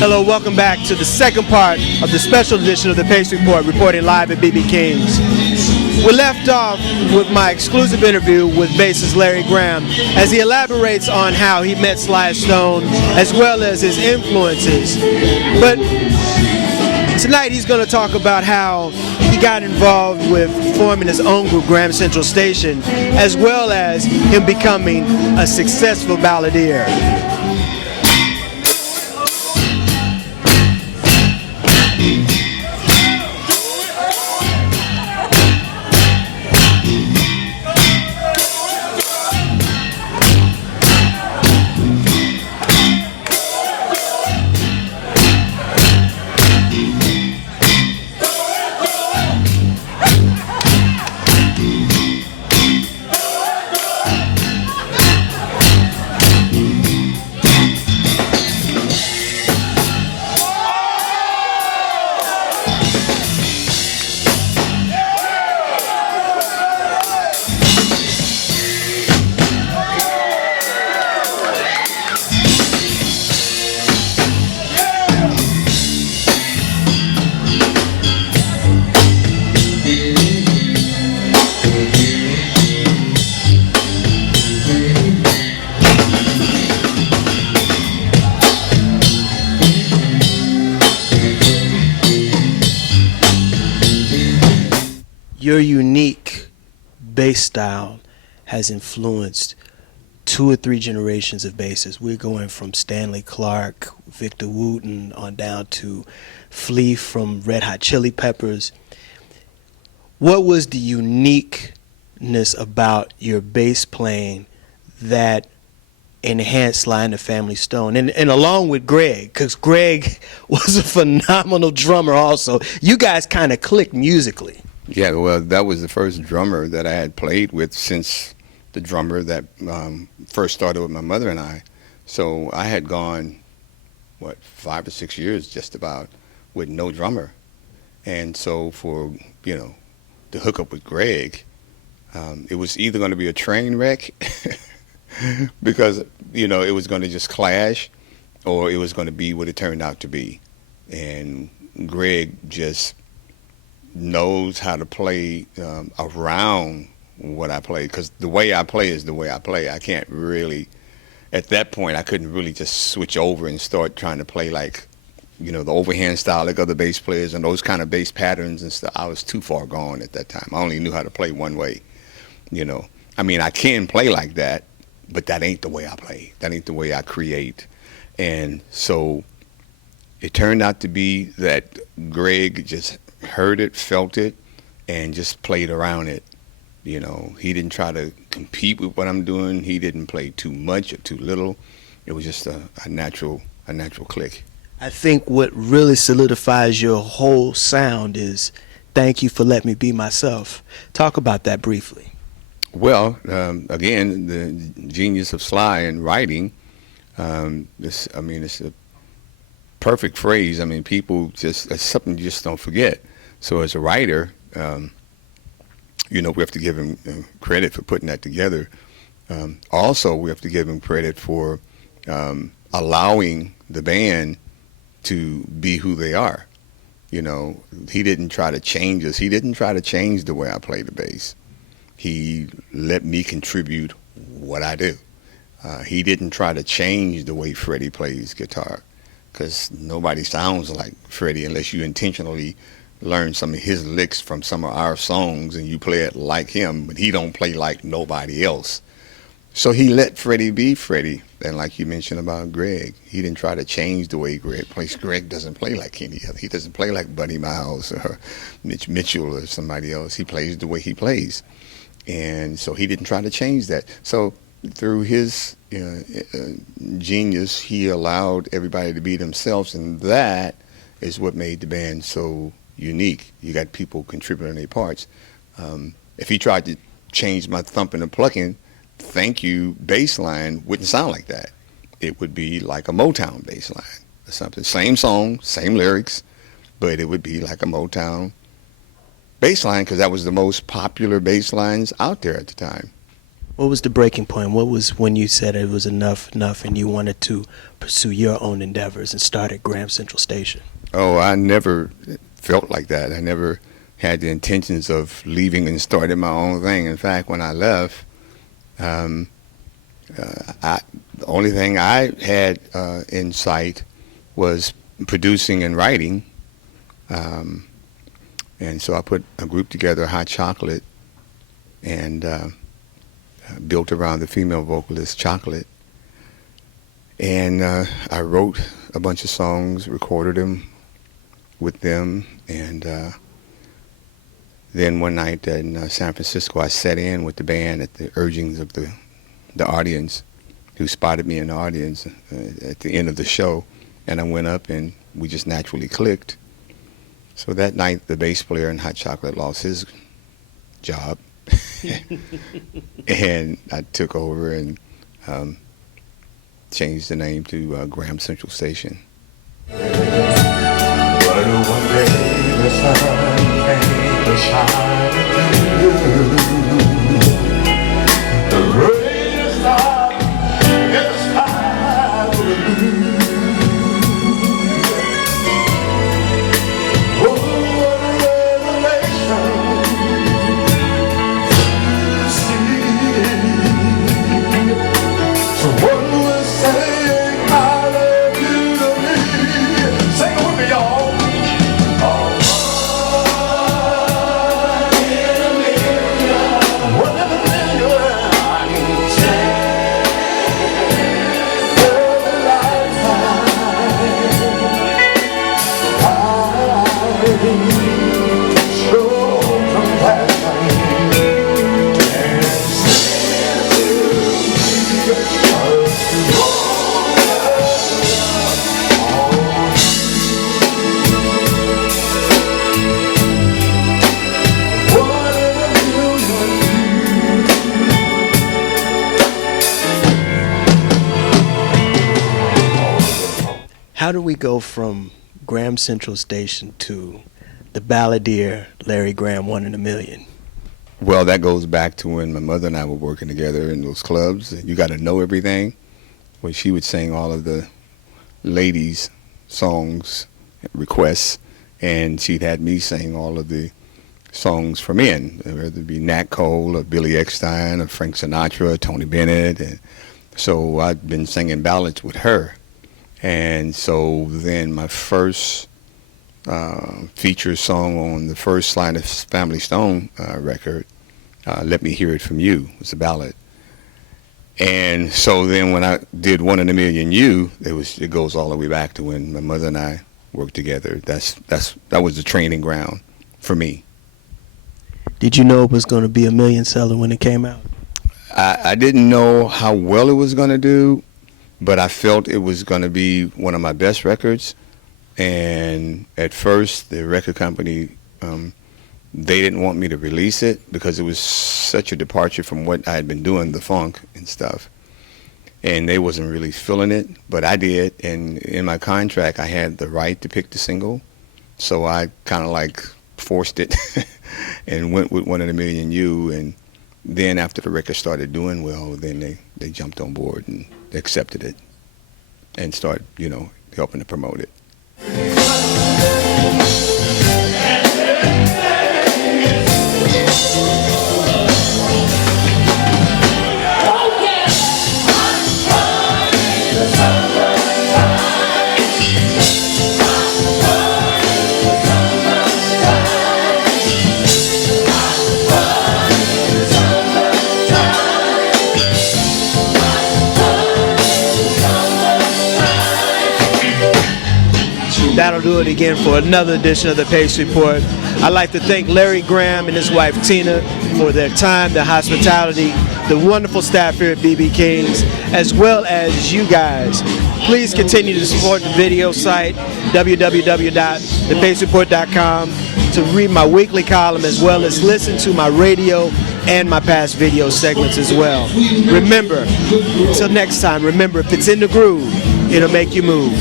Hello, welcome back to the second part of the special edition of the Pace Report, reporting live at B.B. King's. We left off with my exclusive interview with bassist Larry Graham as he elaborates on how he met Sly Stone as well as his influences. But tonight he's going to talk about how he got involved with forming his own group, Graham Central Station, as well as him becoming a successful balladeer. Your unique bass style has influenced 2 or 3 generations of bassists. We're going from Stanley Clarke, Victor Wooten, on down to Flea from Red Hot Chili Peppers. What was the uniqueness about your bass playing that enhanced Sly and the Family Stone? And along with Greg, because Greg was a phenomenal drummer also. You guys kind of clicked musically. Yeah, well, that was the first drummer that I had played with since the drummer that first started with my mother and I. So I had gone, 5 or 6 years just about with no drummer. And so for, to hook up with Greg, it was either going to be a train wreck because, it was going to just clash, or it was going to be what it turned out to be. And Greg just knows how to play around what I play, because the way I play is the way I play. I can't really, at that point, I couldn't really just switch over and start trying to play like, the overhand style like other bass players and those kind of bass patterns and stuff. I was too far gone at that time. I only knew how to play one way, I mean, I can play like that, but that ain't the way I play. That ain't the way I create. And so it turned out to be that Greg just heard it, felt it, and just played around it. He didn't try to compete with what I'm doing. He didn't play too much or too little. It was just a natural click. I think what really solidifies your whole sound is "Thank you for letting me be myself." Talk about that briefly. Well, again, the genius of Sly in writing. It's a perfect phrase. I mean, people it's something you just don't forget. So as a writer, we have to give him credit for putting that together. Also, we have to give him credit for allowing the band to be who they are. He didn't try to change us. He didn't try to change the way I play the bass. He let me contribute what I do. He didn't try to change the way Freddie plays guitar, because nobody sounds like Freddie unless you intentionally learn some of his licks from some of our songs and you play it like him, but he don't play like nobody else. So he let Freddie be Freddie. And like you mentioned about Greg, he didn't try to change the way Greg plays. Greg doesn't play like any other. He doesn't play like Buddy Miles or Mitch Mitchell or somebody else. He plays the way he plays. And so he didn't try to change that. So through his genius, he allowed everybody to be themselves, and that is what made the band so unique. You got people contributing their parts. If he tried to change my thumping and plucking, "Thank You" bass line wouldn't sound like that. It would be like a Motown bass line or something. Same song, same lyrics, but it would be like a Motown bass line, because that was the most popular bass lines out there at the time. What was the breaking point? What was when you said it was enough, and you wanted to pursue your own endeavors and started Graham Central Station? Oh, I never felt like that. I never had the intentions of leaving and starting my own thing. In fact, when I left, the only thing I had in sight was producing and writing. And so I put a group together, Hot Chocolate, and built around the female vocalist, Chocolate. And I wrote a bunch of songs, recorded them with them, and then one night in San Francisco, I sat in with the band at the urgings of the audience, who spotted me in the audience at the end of the show, and I went up and we just naturally clicked. So that night, the bass player in Hot Chocolate lost his job, and I took over and changed the name to Graham Central Station. But one day the sun came to shine through. The greatest star in the sky was blue. Oh, what a revelation to see. So one was saying, I love you to me. Sing it with me, y'all. How do we go from Graham Central Station to the balladeer Larry Graham, 1 in a Million? Well, that goes back to when my mother and I were working together in those clubs. You got to know everything. Well, she would sing all of the ladies' songs, requests, and she'd had me sing all of the songs for men, whether it be Nat Cole or Billy Eckstine or Frank Sinatra or Tony Bennett. And so I'd been singing ballads with her. And so then my first feature song on the first Sly Stone record, Let Me Hear It From You, was a ballad. And so then when I did 1 in a Million You, it goes all the way back to when my mother and I worked together. That was the training ground for me. Did you know it was going to be a million seller when it came out? I didn't know how well it was going to do, but I felt it was going to be one of my best records. And at first, the record company, they didn't want me to release it because it was such a departure from what I had been doing, the funk and stuff. And they wasn't really feeling it, but I did. And in my contract, I had the right to pick the single. So I kind of like forced it and went with 1 in a Million You. And then after the record started doing well, then they jumped on board and accepted it and started, helping to promote it. That'll do it again for another edition of the Pace Report. I'd like to thank Larry Graham and his wife Tina for their time, their hospitality, the wonderful staff here at BB King's, as well as you guys. Please continue to support the video site, www.thepacereport.com, to read my weekly column as well as listen to my radio and my past video segments as well. Remember, until next time, remember, if it's in the groove, it'll make you move.